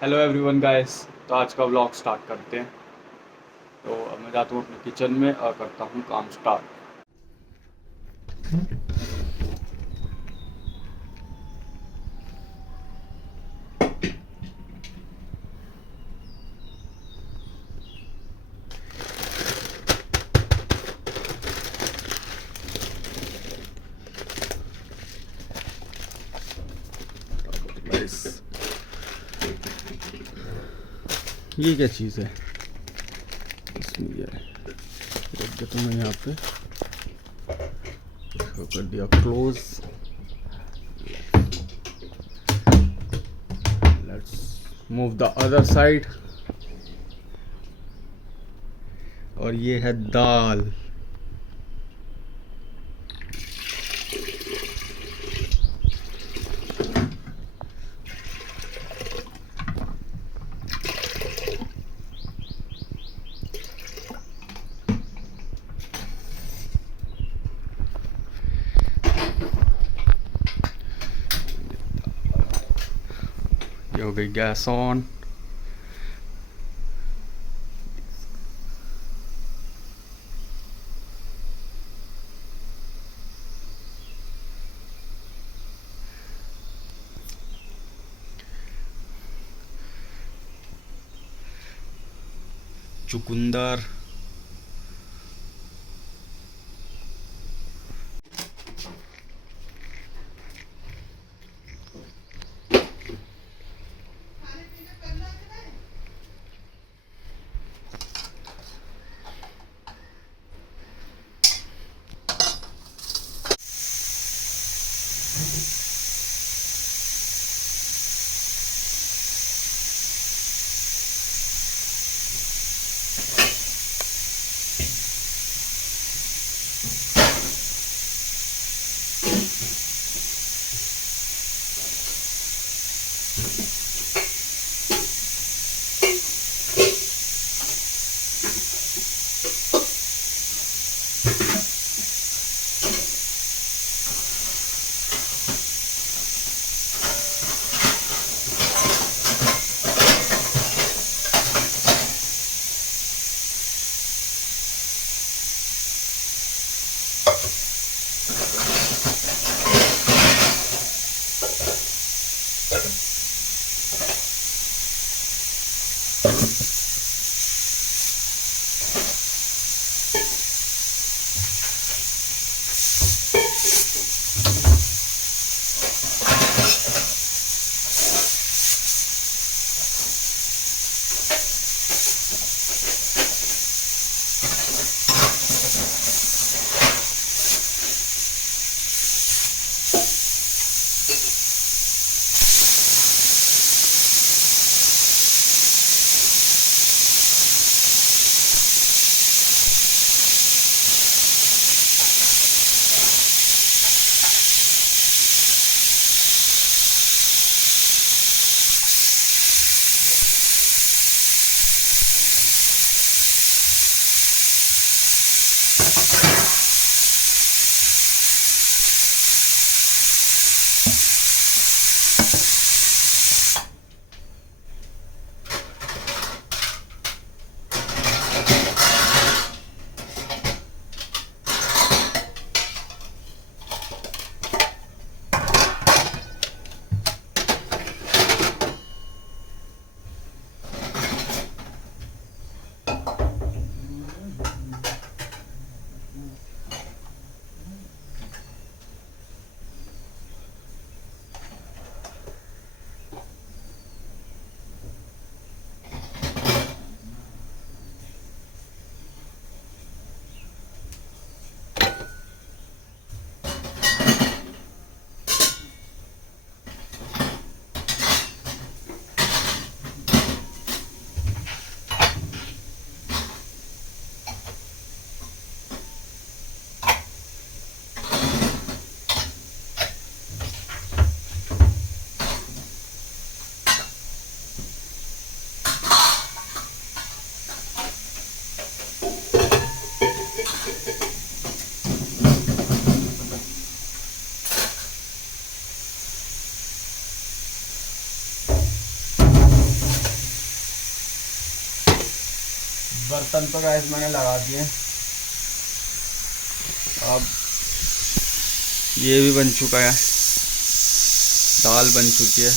Hello everyone guys. तो आज का व्लॉग स्टार्ट करते हैं। तो अब मैं जाता हूँ अपने किचन में और करता हूँ काम स्टार्ट। गाइस, ये क्या चीज़ है? इसमें ये है। रख देता हूँ मैं यहाँ पे। इसको कर दिया close. Let's move the other side. और ये है दाल। ये हो गई गैस ऑन। चुकंदर, बर्तन तो गैस मैंने लगा दिए। अब ये भी बन चुका है, दाल बन चुकी है।